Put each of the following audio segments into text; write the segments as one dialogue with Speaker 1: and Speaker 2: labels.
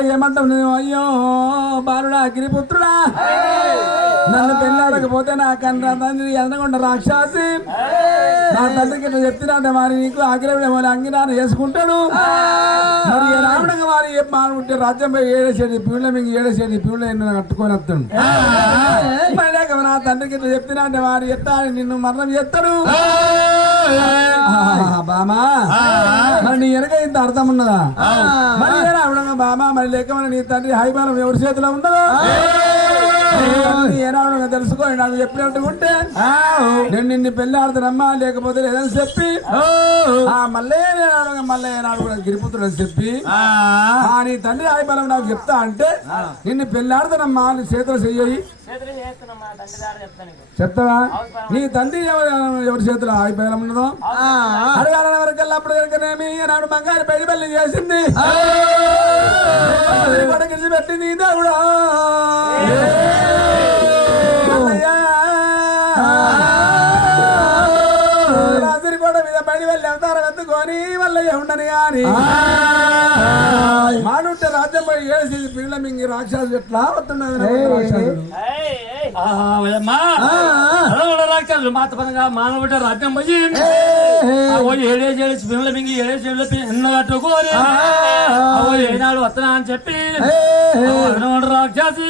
Speaker 1: కూడా ఏమంటావు నువ్వు? అయ్యో బాలుడా అగ్నిపుత్రుడా నన్ను పెళ్ళాడకపోతే నా కన్న తండ్రి ఎనకుండా రాక్షాసి. నా తండ్రికి ఇట్లా చెప్తున్నాడే మరి నీకు ఆగ్రహం మరి అంగినాన్ని వేసుకుంటాడు మరి రావడం వారి ఏ మానుకుంటే రాజ్యంపై ఏడేసేది పీళ్ళ మీకు ఏడేసేది పీళ్ళ నేను కట్టుకొని వస్తాను మరి నా తండ్రికి ఇట్లా చెప్తున్నా వారు ఎత్తా నిన్ను మరణం చేస్తాడు. బామా. మరి నీ వెనక ఇంత అర్థం ఉన్నదా? మరి బామా? మరి లేక మరి నీ తండ్రి హైబాలం ఎవరి చేతిలో ఉన్నదో? ఏ రావడంగా తెలుసుకో నాకు చెప్పినట్టు ఉంటే నేను నిన్ను పెళ్ళి ఆడుతానమ్మా లేకపోతే లేదని చెప్పి ఆ మళ్ళీ మళ్ళీ నాడు కూడా గిరిపుత్రుడు అని చెప్పి ఆ! నీ తండ్రి హైబాలం నాకు చెప్తా అంటే నిన్ను పెళ్ళి ఆడుతానమ్మా నీ చేతులు చెయ్యి. చెప్తావా? నీ తండ్రి ఎవరు ఎవరి చేతిలో హైబాలం ఉన్నదో? అడగాలని వరకల్లా అప్పుడు కనుకనేమి నాడు బంగారు పెళ్ళి పెళ్ళి చేసింది. పెట్టింది దేవుడు ఉండని గాని మానుంటే రాజ్యం పోయి ఏసి పిల్ల మింగి రాక్షసు ఎట్లా.
Speaker 2: రాక్షసులు. మాత పరంగా మానవుట రాజ్యం పోయి అవో ఏడేసి ఏడేసి పిల్లల మింగి ఏడేసి ఏళ్ళ ఎన్నో కట్టుకోని ఏనాడు వస్తున్నా అని చెప్పి రాక్షసి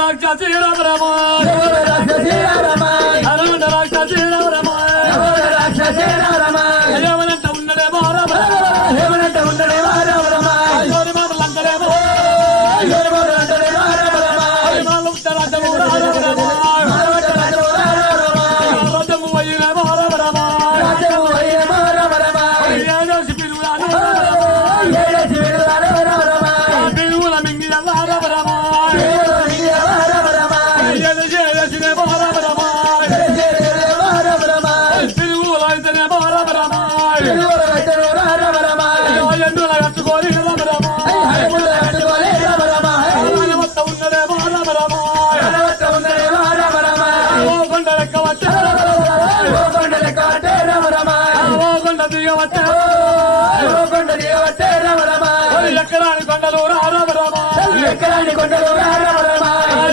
Speaker 2: రాక్షసి రామరామ అదనవండ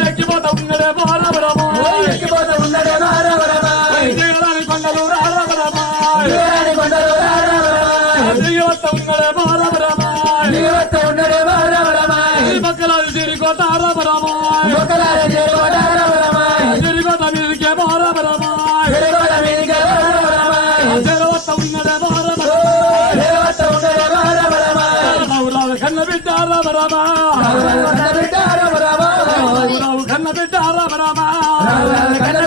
Speaker 2: ఎక్కిపోతా ఉన్నదేమో రామరామ దిగడాని కొండలు రామరామ రామరామ కన్న బిడ్డ రామరామ కన్న బిడ్డ మంచిగప్పు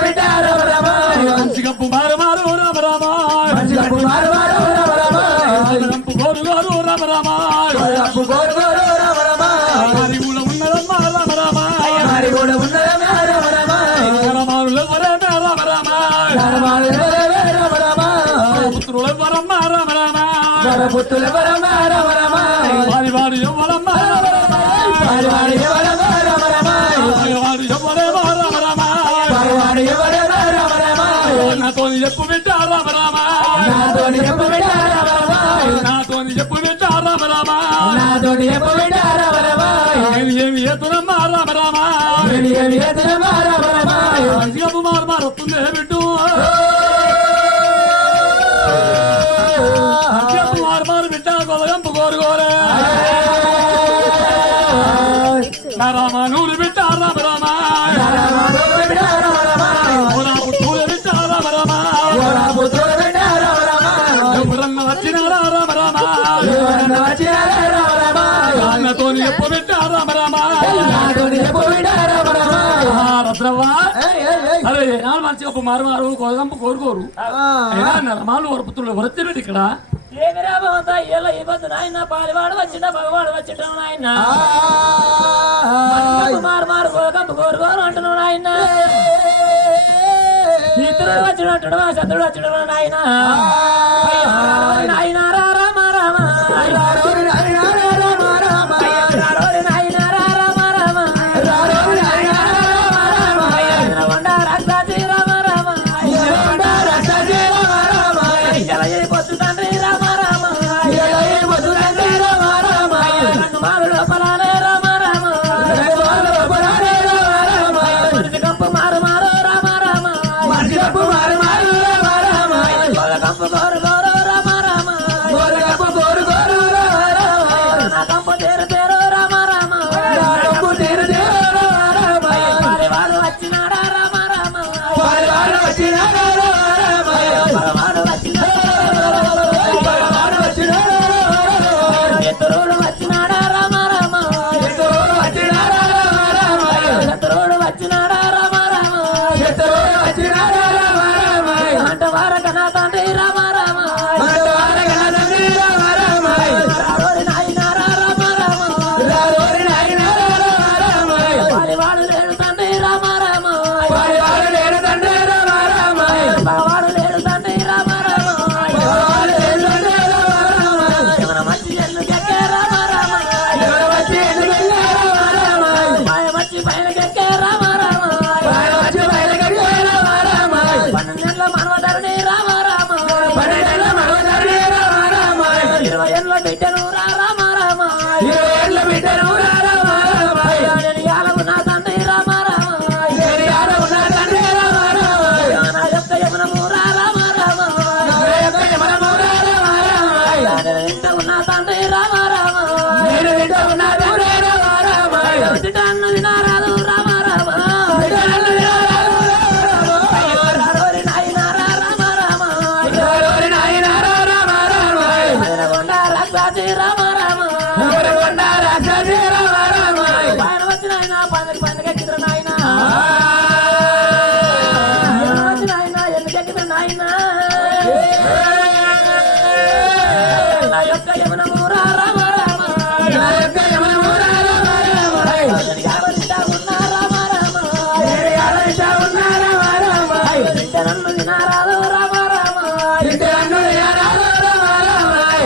Speaker 2: పుత్రుల
Speaker 1: పరమ రమ రమ
Speaker 2: వారి వారు ఎవరమ్మ
Speaker 1: వాడి ఎవరమ రమ రమ
Speaker 2: వారు ఎవరేమో రామరామ.
Speaker 1: వాడి ఎవరమ రమ రమ
Speaker 2: నాతో చెప్పు బిడ్డ రామరామ.
Speaker 1: నాతోని చెప్పు బిడ్డ రమ రమ
Speaker 2: నాతో చెప్పు బిడ్డ రామరామ.
Speaker 1: నాతోని చెప్పు బిడ్డ రమ రమ
Speaker 2: నేను ఏమి ఎత్తునమ్మా రామరామ.
Speaker 1: నేను ఏమి ఎదురమ రమ రమ
Speaker 2: మారు మారు వస్తుంది బిడ్డు. రమ
Speaker 1: రమ
Speaker 2: రద్రవ్వ
Speaker 1: ఏయ్ ఏయ్ ఏయ్
Speaker 2: అరే ఏనాడు మంచిగా మారు మారు గొలగంపు కోరుకోరు. అయినా వరపుతులు వరతినట్టు ఇక్కడ?
Speaker 3: ఏమి రాబోతా ఎలా ఇవ్వద్దు నాయన పాలివాడు వచ్చిన భగవాడు వచ్చిన నాయన మారు మారు గోగంపు కోరు కోరు అంటున్నావు నాయన ఇతరుడు వచ్చినట్టు మా శత్రుడు వచ్చిన నాయన నాయన రా రామ రామ
Speaker 1: రారోరి నాయన రమ రమ
Speaker 3: రారోరి నాయన రా రామ రామ ఇరవై ఏళ్ళ బిడ్డను రా రామ రామ నేను యాలకు నా తండ్రి రామ రామ నా యొక్క యమునము రా రామ రామ నేను ఇంట ఉన్న తండ్రి రామ రామ బిడ్డ అన్నది నా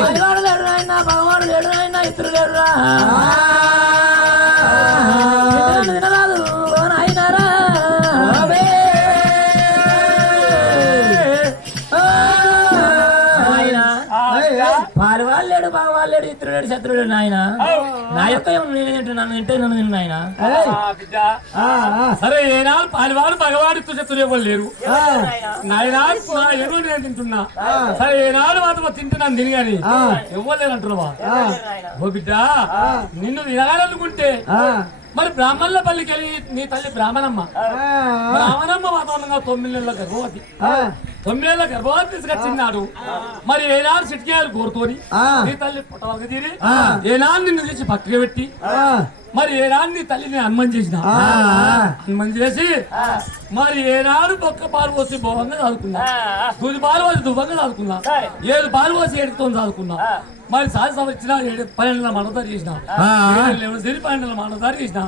Speaker 3: భగవాడు లేడు నాయన భగవాడు ఇద్దరు లేడు రా లేడు శత్రుడు నాయన. నా యొక్క ఏమో నేను తింటే నన్ను తింటే తిన్న
Speaker 2: సరే ఏనాడు పాలివాడు ఎవరు లేరు? నాయనా నా ఎరువు నేను తింటున్నా. సరే ఏనాడు మాత్రం తింటే నన్ను తిని గాని ఎవరు లేరు అంటున్నావా ఓ బిడ్డ నిన్ను వినాలనుకుంటే మరి బ్రాహ్మణుల పల్లికి వెళ్ళి నీ తల్లి బ్రాహ్మణమ్మ? బ్రాహ్మణమ్మ వాతావరణంగా తొమ్మిది నెలల గర్భవతి. తొమ్మిది నెలల గర్భవతి తీసుకొచ్చిన్నాడు. మరి ఏనాడు సిటికేయాలు కోరుతోని నీ తల్లి పుట్టవలక తీరి ఏనాడు నిన్ను తీసి పక్కకి పెట్టి మరి ఏనాడు నీ తల్లిని హనుమం చేసిన? హనుమం చేసి మరి ఏనాడు బొక్క పాలు పోసి భోగంగా చదువుకున్నా దూది పాలు పోసి దువ్వంగా చదువుకున్నా ఏడు పాలు పోసి ఏడుతో చదువుకున్నా మరి సాధి సంవత్సరం ఏడు పన్నెండు మనదారి చేసిన. సరి పన్నెండు మనదారి చేసిన.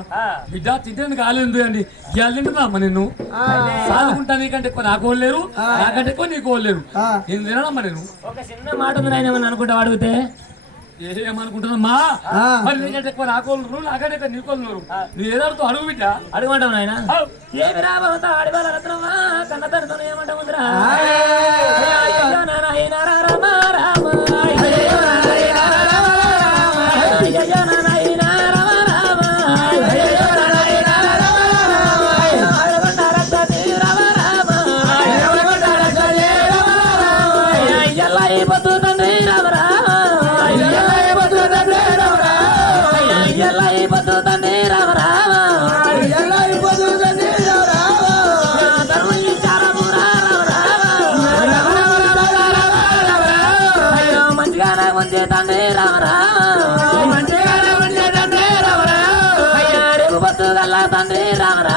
Speaker 2: బిడ్డ తింటే కాలేదు అండి? ఇవాళ అమ్మ నిన్ను? సాదుకుంటా నీకంటే ఎక్కువ నాకు వాళ్ళు లేరు నాకంటే ఎక్కువ నీకు లేరు. నేను తినడమ్మా నేను
Speaker 3: ఒక చిన్న మాట ఉంది ఏమన్నా అనుకుంటా అడిగితే?
Speaker 2: ఏమనుకుంటున్నామ్మా మరి నీకంటే ఎక్కువ వాళ్ళు ఉన్నారు, నాకంటే ఎక్కువ. నువ్వు ఏదాడుతూ అడుగు బిడ్డ
Speaker 3: అడగమంటావు నాయన రత్నమా కన్న తనతో ఏమంటావు ఉంది తండ్రి రామ రామ అయ్యా రేపు పొద్దు గల్లా తండ్రి తండ్రి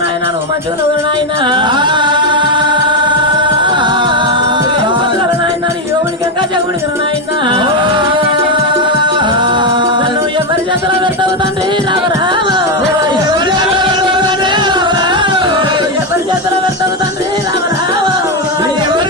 Speaker 3: నాయన నువ్వు మంచిగా నువ్వు నాయన నాయన జగుడికి నన్ను ఎవరి చేతిలో పెడతావు తండ్రి